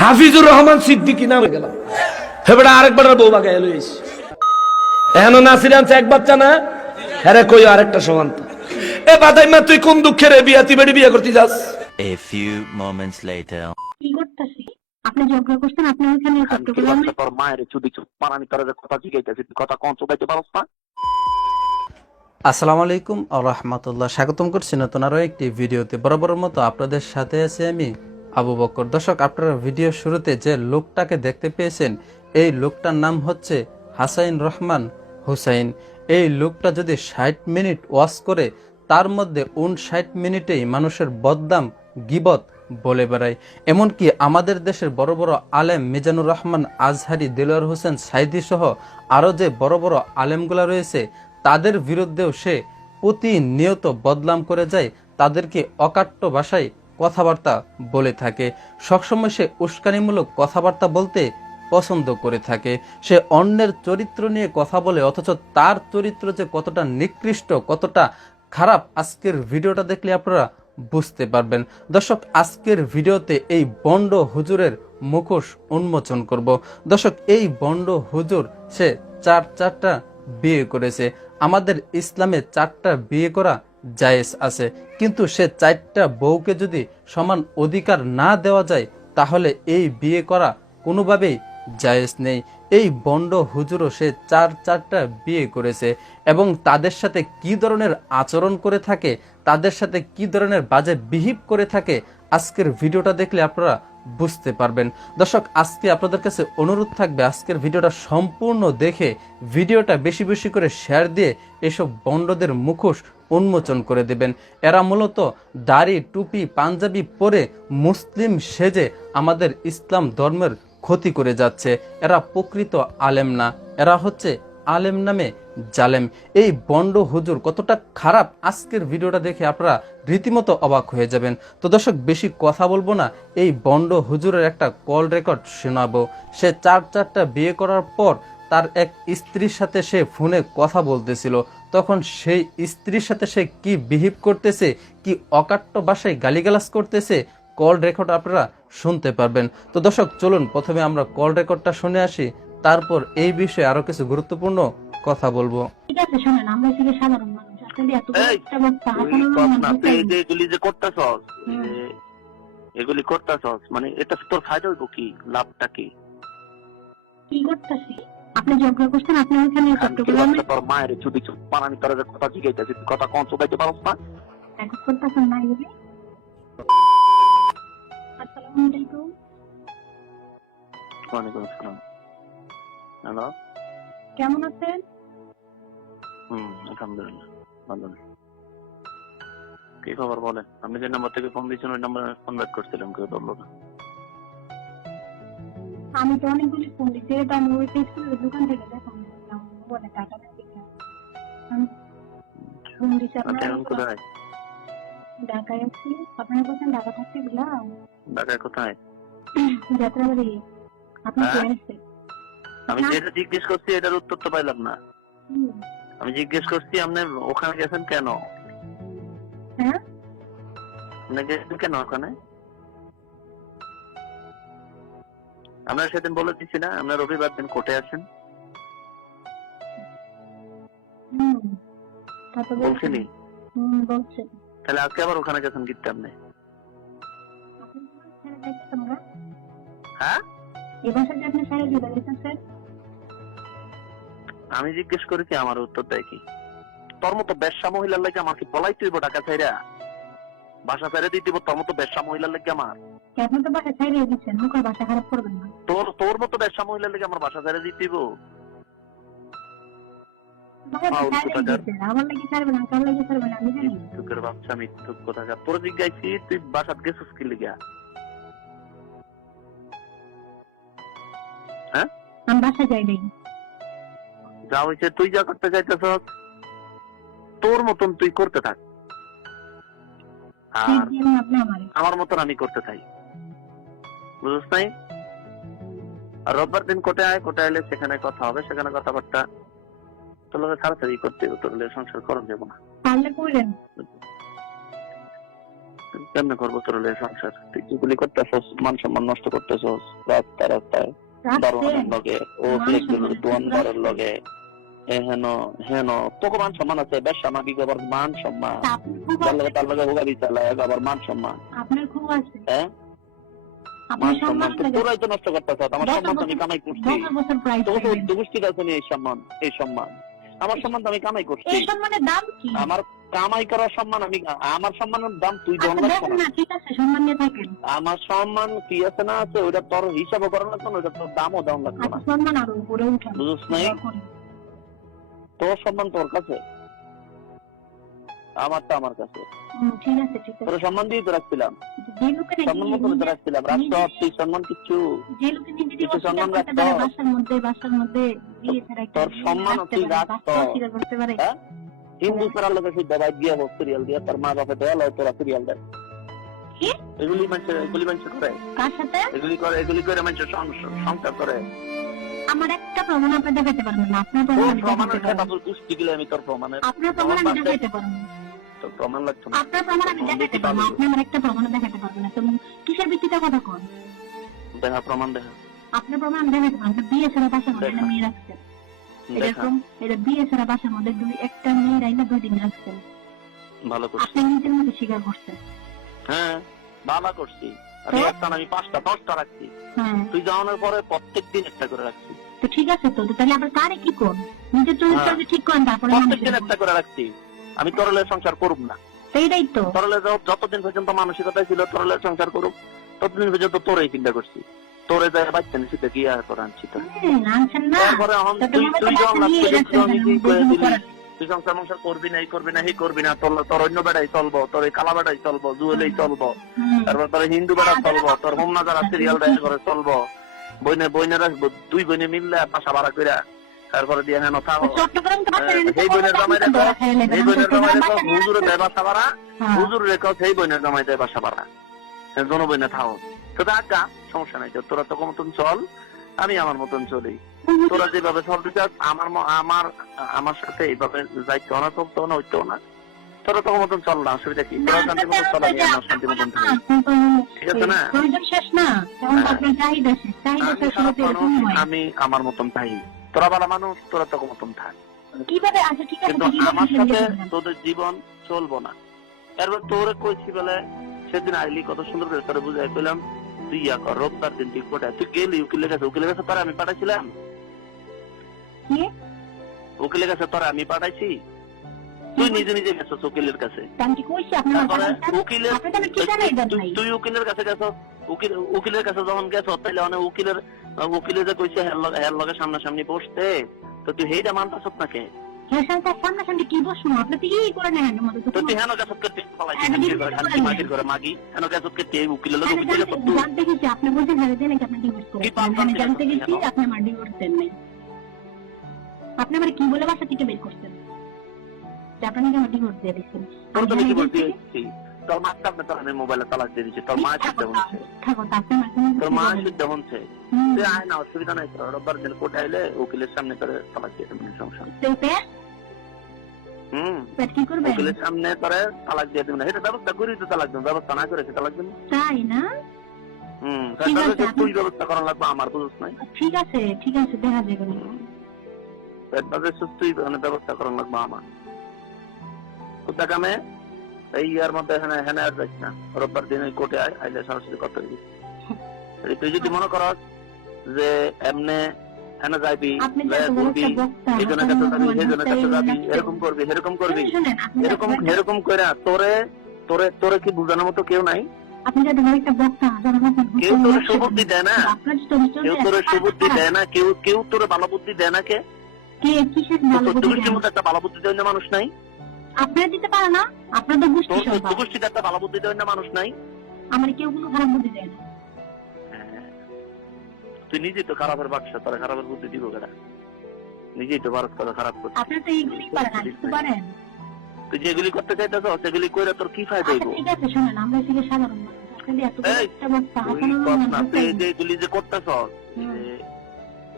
হাফিজুর রহমান সিদ্দিকি নামে গেলাম। হেবড়া আরেকবার বউ বাগায় এলো এসে এখনও নাসির আনছে এক বাচ্চা না? হ্যাঁ কই আরেকটা সমান এ বাদাইমা তুই কোন দুঃখের এ বেড়ি বিয়ে করতে যাস? A few moments later. কি করতেছি? আপনি ঝগড়া করছেন আপনি ওইখানে চট্টগ্রামে তোর মায়ের চুদি চুপ পারানি তোর কথা চোদাইতে না? আসসালামু আলাইকুম আ রহমতুল্লাহ। স্বাগতম করছি নতুন আরও একটি ভিডিওতে। বরাবরের মতো আপনাদের সাথে আছি আমি আবু বকর। দর্শক, আপনারা ভিডিও শুরুতে যে লোকটাকে দেখতে পেয়েছেন, এই লোকটার নাম হচ্ছে হাসাইন রহমান হুসাইন। এই লোকটা যদি ষাট মিনিট ওয়াশ করে, তার মধ্যে উনষাট মিনিটেই মানুষের বদদাম গিবত বলে বেড়ায়। এমনকি আমাদের দেশের বড় বড় আলেম মিজানুর রহমান আজহারি, দিলওয়ার হোসেন সাইদি সহ আরও যে বড় বড় আলেমগুলা রয়েছে, তাদের বিরুদ্ধেও সে প্রতিনিয়ত বদলাম করে যায়, তাদেরকে অকাট্য ভাষায় কথাবার্তা বলে থাকে। সবসময় সে উস্কানিমূলক কথাবার্তা বলতে পছন্দ করে থাকে। সে অন্যের চরিত্র নিয়ে কথা বলে, অথচ তার চরিত্র যে কতটা নিকৃষ্ট, কতটা খারাপ, আজকের ভিডিওটা দেখলে আপনারা বুঝতে পারবেন। দর্শক, আজকের ভিডিওতে এই বন্ড হুজুরের মুখোশ উন্মোচন করব। দর্শক, এই বন্ড হুজুর সে চার চারটা বিয়ে করেছে। আমাদের ইসলামে চারটা বিয়ে করা জায়েজ আছে। কিন্তু সে চারটা বউকে যদি সমান অধিকার না দেওয়া যায়, তাহলে এই বিয়ে করা কোনোভাবেই জায়েজ নেই। এই বন্ড হুজুরও সে চার চারটা বিয়ে করেছে। এবং তাদের সাথে কি ধরনের আচরণ করে থাকে, তাদের সাথে কি ধরনের বাজে বিহিভ করে থাকে আজকের ভিডিওটা দেখলে আপনারা বুঝতে পারবেন। দর্শক, আজকে আপনাদের কাছে অনুরোধ থাকবে আজকের ভিডিওটা সম্পূর্ণ দেখে ভিডিওটা বেশি বেশি করে শেয়ার দিয়ে এসব বন্ডদের মুখোশ উন্মোচন করে দেবেন। এরা মূলত দাড়ি, টুপি, পাঞ্জাবি পরে মুসলিম সেজে আমাদের ইসলাম ধর্মের ক্ষতি করে যাচ্ছে। এরা প্রকৃত আলেম না। এরা হচ্ছে আলেম নামে জালেম। এই বন্ড হুজুর কতটা খারাপ? আজকের ভিডিওটা দেখে আপনারা রীতিমতো অবাক হয়ে যাবেন। তো দর্শক, বেশি কথা বলব না, এই বন্ড হুজুরের একটা কল রেকর্ড শোনাবো। সে চার চারটা বিয়ে করার পর তার এক স্ত্রীর সাথে সে ফোনে কথা বলতেছিল। তখন সেই স্ত্রীর সাথে সে কি বিহেভ করতেছে, কি অকাট্য বাসায় গালিগালাজ করতেছে, কল রেকর্ড আপনারা শুনতে পারবেন। তো দর্শক, চলুন প্রথমে আমরা কল রেকর্ডটা শুনে আসি। তারপর এই বিষয়ে আরও কিছু গুরুত্বপূর্ণ কথা বলব। ঠিক আছে শোনেন আমরা থেকে সাধারণ মানুষ। এত একটা বক্তা এগুলি যে মানে এটা তোর ফায়দা হইব কি? লাভটা কি? কি করতেছি? আপনি ঝগড়া করছেন? আপনি ওইখানে চট্টগ্রামে তোর মায়ের পারানি যে কথা জিগাইতেছি তুই কথা কম চোদাইতে পারস না? এক করতেছেন না এগুলি আসসালামু আলাইকুম। ওয়ালাইকুম আসসালাম। হ্যালো কেমন আছেন? হুম আলহামদুলিল্লাহ ভালো কি খবর বলেন? আপনি যে নাম্বার থেকে ফোন দিয়েছেন ওই নাম্বারে ফোন ব্যাক করছিলাম কেউ ধরলো না। আমি তো অনেকগুলি ফোন দিচ্ছি এটা আমি ওই ফেসবুকের দোকান থেকে বলে ফোন দিচ্ছি এখন কোথায়? ঢাকায় আছি। আপনার বলছেন ঢাকা থাকতে গেলাম ঢাকায় কোথায়? যাত্রাবাড়ি। আপনি হ্যাঁ? কে? আমি যেটা জিজ্ঞেস করছি এটার উত্তর তো পাইলাম না। আমি জিজ্ঞেস করছি আপনি ওখানে গেছেন কেন? হ্যাঁ? গেছেন কেন ওখানে? আপনার সেদিন বলে দিচ্ছি না আপনার রবিবার দিন কোর্টে বলছেন। বলছিনি। তাহলে আজকে আবার ওখানে গেছেন গিফট আপনি? হ্যাঁ? বাসায় আপনি স্যার? আমি জিজ্ঞেস করেছি আমার উত্তর দেয় কি? তোর মতো বেশ্যা মহিলার লাগে আমার কি বলাই তুইব টাকা চাইরা বাসা ছেড়ে দিতে তোর মতো বেশ্যা মহিলার লাগে আমার? আপনি তো বাসা দিচ্ছেন মুখের বাসা খারাপ করবেন না। তোর তোর মতো বেশ্যা মহিলার লাগে আমার বাসা বাচ্চা মিথ্যুক তোর জিজ্ঞাসি তুই বাসাত গেছিস কি লিগা? আমি বাসা যাই নাই। যা হয়েছে তুই যা করতে চাইতেছ তোর মতন তুই করতে থাক। আর আমারে। মতন আমি করতে চাই। বুঝছ নাই? রোববার দিন কোটে আয় কোটে আইলে সেখানে কথা হবে সেখানে কথাবার্তা। তোর লোকের তাড়াতাড়ি করতে হবে তোর সংসার করণ যাব না। কেমনে করব তোর লয়ে সংসার? তুই যেগুলি করতেছস মান সম্মান নষ্ট করতেছস? রাস্তা রাস্তায় দারোয়ানের লগে ও দোয়ানদারের লগে। হেন হেন। তোকে মান সম্মান আছে বেশ আমাকে আবার মান সম্মান? তার লগে তার লগে চালায় আবার মান সম্মান। আপনার খুব আছে। হ্যাঁ? মান সম্মান তো তোরাই তো নষ্ট করতেছ আমার সম্মান আমি কামাই করছি। তোকে আছে এই সম্মান এই সম্মান। আমার সম্মান আমি কামাই করছি। এই সম্মানের দাম কি? আমার কামাই করার সম্মান আমি আমার সম্মানের দাম তুই আচ্ছা না না ঠিক আছে সম্মান নিয়ে থাকেন। আমার সম্মান কি আছে না আছে ওটা তোর হিসাবও করা লাগতো না ওটা তোর দামও দাম লাগতো আচ্ছা না সম্মান আরও উপরে উঠান বুঝছ নাই। তোর সম্মান তোর কাছে। আমারটা আমার কাছে। ঠিক আছে ঠিক আছে। তোর সম্মান দিয়ে তো রাখছিলাম। সম্মান মতো তো রাখছিলাম। রাষ্ট্র তুই সম্মান কিচ্ছু। যে লোকে নিজে কিছু সম্মান করতে বাসার মধ্যে বাসার মধ্যে বিয়ে ছাড়া একটা তোর সম্মান তুই পারে, রাখতো। বাচ্চা অস্বীকার করতে পারে? হিন্দু তারা লোকের সেই দাবাই দিয়ে হোক সিরিয়াল দিয়ে তোর মা বাপে দেওয়া লয় তোরা সিরিয়াল দেয়? এগুলি মানুষের এগুলি মানুষের করে কার সাথে? এগুলি করে এগুলি করে মানুষের সংসার করে। আমার একটা প্রমাণ আপনি দেখাতে পারবেন না। আপনার প্রমাণ তোর কুস্তি গেলে আমি তোর প্রমাণের আপনার প্রমাণ আমি দেখাতে পারব। তোর প্রমাণ লাগতো না। আপনার প্রমাণ আমি দেখাতে পারব। আপনি আমার একটা প্রমাণ দেখাতে পারবেন না। তো কিসের ভিত্তিতে কথা কন? দেখা প্রমাণ দেখা। আপনার প্রমাণ দেখাতে পারব না। বিয়ে ছাড়া বাসার মধ্যে একটা মেয়ে রাখছেন এরকম এটা বিয়ে ছাড়া বাসার মধ্যে দুই একটা মেয়ে রাইনা দুই দিন রাখছেন ভালো করছি। আপনি নিজের মধ্যে স্বীকার করছেন। হ্যাঁ ভালো করছি। আমি একটা আমি পাঁচটা দশটা রাখছি। হ্যাঁ। তুই যাওয়ানোর পরে প্রত্যেক দিন একটা করে রাখছি। তো ঠিক আছে তো তাহলে কি কোন নিজের চরিত্র হ্যাঁ। ঠিক করেন তারপরে করে রাখছি। আমি তরলের সংসার করুম না। সেইটাই তো। তরলে যত- যতদিন পর্যন্ত মানসিকতা ছিল তরলের সংসার করুক ততদিন পর্যন্ত তোরই চিন্তা করছি। তোরে যায় বাচ্চা নিছি তো কি আর তারপরে এখন তুই সংসার মংসার করবি না এই করবি না এই করবি না তোর তোর অন্য বেড়াই চলবো তোর এই কালা বেড়াই চলবো জুয়েলেই চলবো তারপর তোর হিন্দু বেড়া চলবো তোর হোমনা যারা সিরিয়াল দেখা করে চলবো বইনে বইনেরা দুই বইনে মিললে বাসা ভাড়া কইরা তারপরে দিয়ে হেন তো তো হ্যাঁ, সেই তো জামাই তো দেখো, নেবেন। এই বইনের জামাই দেখো বাচ্চা নিয়ে হুজুরে দেয় বাসা ভাড়া হ্যাঁ। হুজুর রেখো সেই বইনের জামাই দেয় বাসা ভাড়া জন বইনে থাও। তো দেখা সমস্যা নাই তো তোরা তোর মতন চল আমি আমার মতন চলি। তোরা যেভাবে চলতে চাস আমার আমার আমার সাথে এইভাবে যাইতে না চলতে না না। তোরা মতন চল না অসুবিধা কি? শান্তি মতন চল শান্তি মতন ঠিক আছে না? আমি আমার মতন তোরা মানুষ তোরা মতন থাক। কীভাবে? আচ্ছা ঠিক আছে আমার সাথে তোদের জীবন চলবো না। এরপর তোরে কইছি বলে সেদিন আইলি কত সুন্দর করে তোরে বুঝাই পেলাম তুই ইয়া কর রোববার দিন ঠিক কোটায় তুই গেলি উকিলের কাছে উকিলের কাছে তোরা আমি পাঠাইছিলাম? উকিলের কাছে তোরা আমি পাঠাইছি? তুই নিজে নিজে গেছিস উকিলের কাছে? তুই- উকিলের কাছে গেছ? উকিল উকিলের কাছে যখন গেছ তাইলে অনেক উকিলের উকিলে যে কইছে হের লগে সামনাসামনি বসতে। তো তুই সেইটা মানতাছ নাকি? হ্যাঁ সামনাসামনি কি বসুন আপনি তো ই করে নেন তো তুই হেন গেছত করতে পালাইছিস ঘরে মাগি। হেন গেছত করতে উকিলের লগে আমি গেছ তুই জানতে গেছি আপনি বলছেন হ্যাঁ দেন নাকি আপনি ডিভোর্স কি করেছেন পাল্টা আমি ছিল জানতে গেছি আপনি আমার ডিভোর্স দেন নাই। আপনি আমার কি বলে বাসা থেকে বের করছেন? যে আপনি আমার ডিভোর্স দিয়ে দিচ্ছেন তোর তো তোর মা সামনে তোর আমি মোবাইলে তালাক দিয়ে দিচ্ছি তোর মা শুদ্ধ হচ্ছে। তা তোর মা শুদ্ধ হচ্ছে। তুই আয় না অসুবিধা নাই তোর রোববার দিন কোর্টে আইলে উকিলের সামনে করে তালাক দিয়ে দেবেন সমস্যা। তো হুম। কি উকিলের সামনে করে তালাক দিয়ে দেবেন। এটা ব্যবস্থা করি তো তালাক দেবেন ব্যবস্থা না করে সে তালাক দেবেন? তাই না? হুম ঠিক আছে, তুই ব্যবস্থা করা লাগবে আমার বুঝছ নাই? ঠিক আছে ঠিক আছে দেখা যাবে। মানে ব্যবস্থা করা লাগবে আমার। এই ইয়ার মধ্যে এখানে এখানে আর যাইস না। রোববার দিন ওই কোর্টে আয় আইলে সরাসরি কথা দিবি তুই যদি মনে করস যে এমনে এখানে যাইবি ঘুরবি এজনের কাছে যাবি মতো সেজনের কাছে যাবি এরকম করবি এরকম করবি। এরকম এরকম করে তোরে তোরে তোরে কি বোঝানোর মতো কেউ নাই? কেউ তোরে সুবুদ্ধি দেয় না। কেউ তোরে সুবুদ্ধি দেয় না কেউ কেউ তোরে ভালো বুদ্ধি দেয় না কে? মধ্যে একটা ভালো বুদ্ধি দেয় না মানুষ নাই? আপনারা দিতে পারে না আপনার তো গোষ্ঠী সভা চতুর্থীতে একটা ভালো বুদ্ধি দেয় না মানুষ নাই? আমার কেউ কোনো খারাপ বুদ্ধি দেয় না। তুই নিজেই তো খারাপের বাচ্চা তোরা খারাপের বুদ্ধি দিব কেনা? নিজেই তো ভারত কথা খারাপ করছিস। আপনার তো এইগুলি পারেন। তুই যেগুলি করতে চাইতেছ সেগুলি করে তোর কি ফায়দা আচ্ছা হইব? ঠিক আছে শোনেন আমরা থেকে সাধারণ আপনি এগুলি যে করতেছ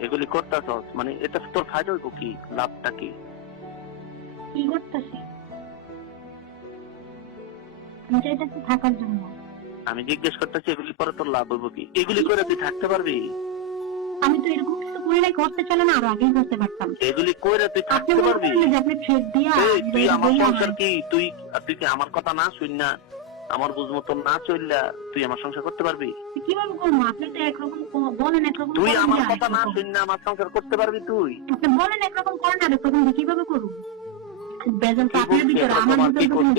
এগুলি করতেছ মানে এটা তোর ফায়দা হইব কি? লাভটা কি? কি চাইতেছি থাকার জন্য। আমি জিজ্ঞেস করতেছি এগুলি পরে তোর লাভ হইব কি? এগুলি করে তুই থাকতে পারবি? আমি তো এরকম কিছু করে নাই করতে চলে না আরও আগেই করতে পারতাম। এগুলি করে তুই থাকতে পারবি? আপনি ট্রেড দিয়া তুই আমার সংসার কি? তুই তুই কি আমার কথা না শুন না? আমার বুঝ মতো না চললা তুই আমার সংসার করতে পারবি? কীভাবে করব? আপনি তো একরকম বলেন একরকম তুই আমার কথা না শুন না আমার সংসার করতে পারবি তুই? আপনি বলেন একরকম করেন আর একরকম কীভাবে করুন তো আপনার ভিতরে আমার কোনো?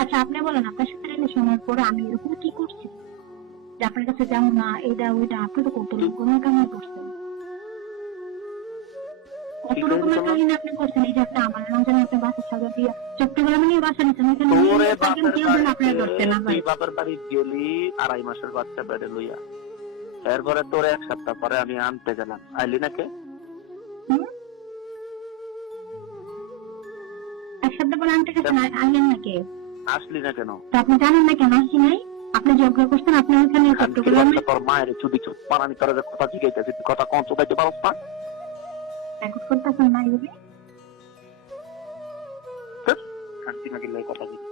আচ্ছা আপনি বলেন আপনার সাথে রিলেশনের পরে আমি এরকম কি করছি? যে আপনার কাছে যাব না এটা ওইটা আপনি তো কত কাম করছেন। কত রকমের কাহিনী আপনি করছেন এই যে আপনি আমার রমজানে আপনি বাসা সাজা দিয়া চট্টগ্রামে নিয়ে বাসা নিচ্ছেন ওইখানে নিয়ে তোরে থাকেন, বাপের কেউ যেন আপনার না বাড়িতে পারে বাড়ি গেলি আড়াই মাসের বাচ্চা বেড়ে লইয়া। এরপরে তোর এক সপ্তাহ পরে আমি আনতে গেলাম। আইলি নাকি? এক বলে আনতে গেছেন? আনলেন না কে? আসলি না কেন? তো আপনি জানেন না কেন আসি নাই? আপনি ঝগড়া করছেন আপনি ওখানে শব্দ করে তোর মায়ের চুদি চুপ পারানি তোর যে কথা তুই কথা কোন চোদাইতে পারস না? এখন করতেছেন শোনা এগুলি শান্তি না কথা জিজ্ঞাসা